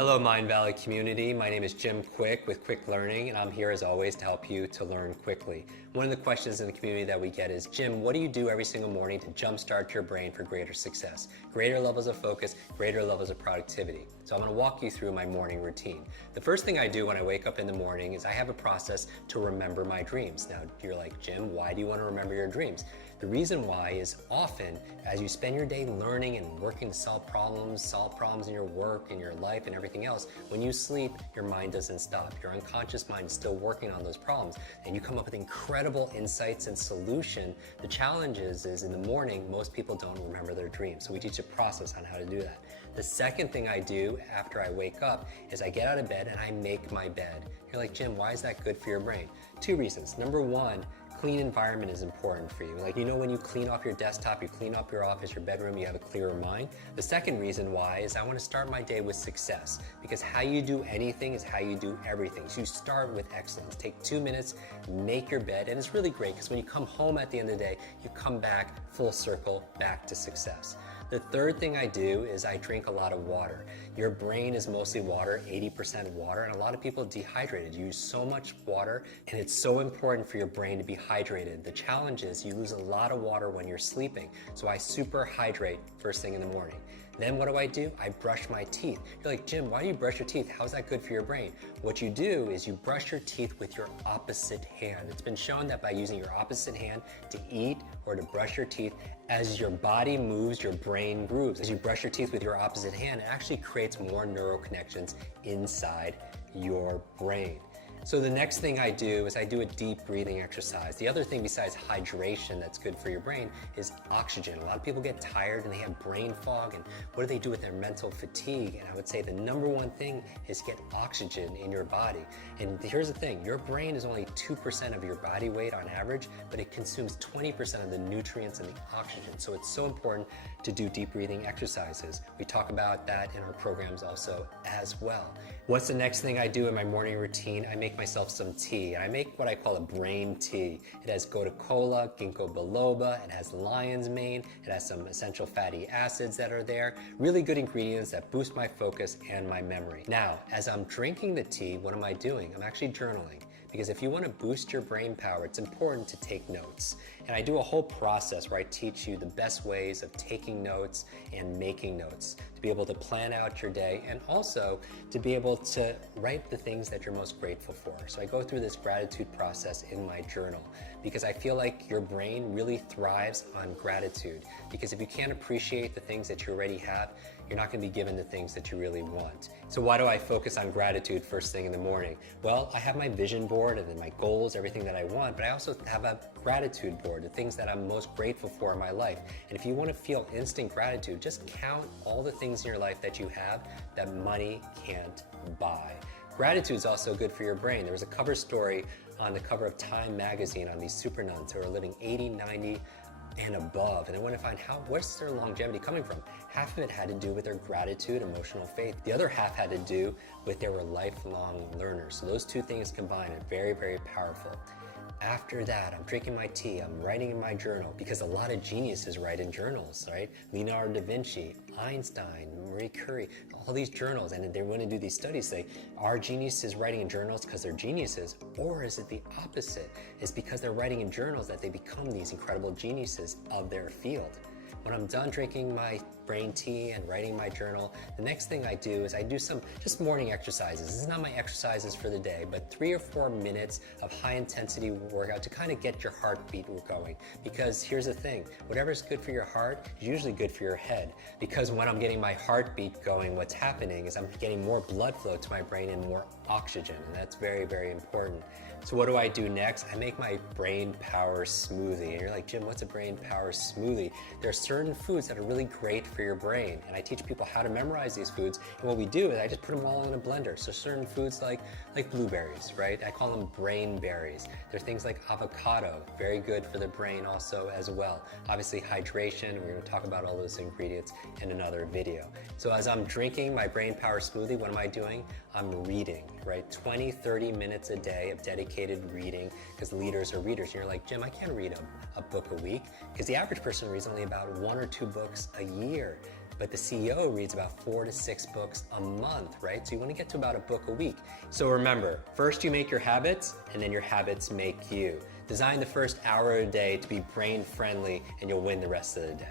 Hello Mind Valley community, my name is Jim Quick with Quick Learning, and I'm here as always to help you to learn quickly. One of the questions in the community that we get is, Jim, what do you do every single morning to jumpstart your brain for greater success? Greater levels of focus, greater levels of productivity. So I'm going to walk you through my morning routine. The first thing I do when I wake up in the morning is I have a process to remember my dreams. Now you're like, Jim, why do you want to remember your dreams? The reason why is often as you spend your day learning and working to solve problems in your work, in your life, and everything else, when you sleep, your mind doesn't stop. Your unconscious mind is still working on those problems, and you come up with incredible insights and solution. The challenge is in the morning, most people don't remember their dreams, so we teach a process on how to do that. The second thing I do after I wake up is I get out of bed and I make my bed. You're like, Jim, why is that good for your brain? Two reasons. Number one, clean environment is important for you. Like, you know, when you clean off your desktop, you clean up your office, your bedroom, you have a clearer mind. The second reason why is I want to start my day with success, because how you do anything is how you do everything. So you start with excellence. Take 2 minutes, make your bed, and it's really great because when you come home at the end of the day, you come back full circle, back to success. The third thing I do is I drink a lot of water. Your brain is mostly water, 80% water, and a lot of people dehydrated. You use so much water, and it's so important for your brain to be hydrated. The challenge is you lose a lot of water when you're sleeping, so I super hydrate first thing in the morning. Then what do? I brush my teeth. You're like, Jim, why do you brush your teeth? How is that good for your brain? What you do is you brush your teeth with your opposite hand. It's been shown that by using your opposite hand to eat or to brush your teeth, as your body moves, your brain grooves. As you brush your teeth with your opposite hand, it actually creates more neural connections inside your brain. So the next thing I do is I do a deep breathing exercise. The other thing besides hydration that's good for your brain is oxygen. A lot of people get tired and they have brain fog, and what do they do with their mental fatigue? And I would say the number one thing is get oxygen in your body. And here's the thing, your brain is only 2% of your body weight on average, but it consumes 20% of the nutrients and the oxygen. So it's so important to do deep breathing exercises. We talk about that in our programs also as well. What's the next thing I do in my morning routine? I make myself some tea. I make what I call a brain tea. It has gotu kola, ginkgo biloba, it has lion's mane, it has some essential fatty acids that are there. Really good ingredients that boost my focus and my memory. Now, as I'm drinking the tea, what am I doing? I'm actually journaling. Because if you want to boost your brain power, it's important to take notes. And I do a whole process where I teach you the best ways of taking notes and making notes to be able to plan out your day and also to be able to write the things that you're most grateful for. So I go through this gratitude process in my journal because I feel like your brain really thrives on gratitude. Because if you can't appreciate the things that you already have, you're not going to be given the things that you really want. So why do I focus on gratitude first thing in the morning? Well, I have my vision board and then my goals, everything that I want, but I also have a gratitude board, the things that I'm most grateful for in my life. And if you want to feel instant gratitude, just count all the things in your life that you have that money can't buy. Gratitude is also good for your brain. There was a cover story on the cover of Time magazine on these super nuns who are living 80, 90, and above, and I want to find what's their longevity coming from. Half of it had to do with their gratitude, emotional faith. The other half had to do with they were lifelong learners. So those two things combined are very, very powerful. After that, I'm drinking my tea, I'm writing in my journal, because a lot of geniuses write in journals, right? Leonardo da Vinci, Einstein, Marie Curie, all these journals, and they want to do these studies, say, are geniuses writing in journals because they're geniuses, or is it the opposite? It's because they're writing in journals that they become these incredible geniuses of their field. When I'm done drinking my brain tea and writing my journal, the next thing I do is I do some just morning exercises. This is not my exercises for the day, but 3 or 4 minutes of high intensity workout to kind of get your heartbeat going. Because here's the thing, whatever's good for your heart is usually good for your head. Because when I'm getting my heartbeat going, what's happening is I'm getting more blood flow to my brain and more oxygen, and that's very, very important. So what do I do next? I make my brain power smoothie. And you're like, Jim, what's a brain power smoothie? There are certain foods that are really great for your brain, and I teach people how to memorize these foods. And what we do is I just put them all in a blender. So certain foods like blueberries, right? I call them brain berries. There are things like avocado, very good for the brain also as well. Obviously hydration, we're going to talk about all those ingredients in another video. So as I'm drinking my brain power smoothie, what am I doing? I'm reading, right? 20, 30 minutes a day of dedicated reading, because leaders are readers. And you're like, Jim, I can't read a book a week, because the average person reads only about 1 or 2 books a year. but the CEO reads about 4 to 6 books a month, right? So you want to get to about a book a week. So remember, first you make your habits, and then your habits make you. Design the first hour a day to be brain friendly, and you'll win the rest of the day.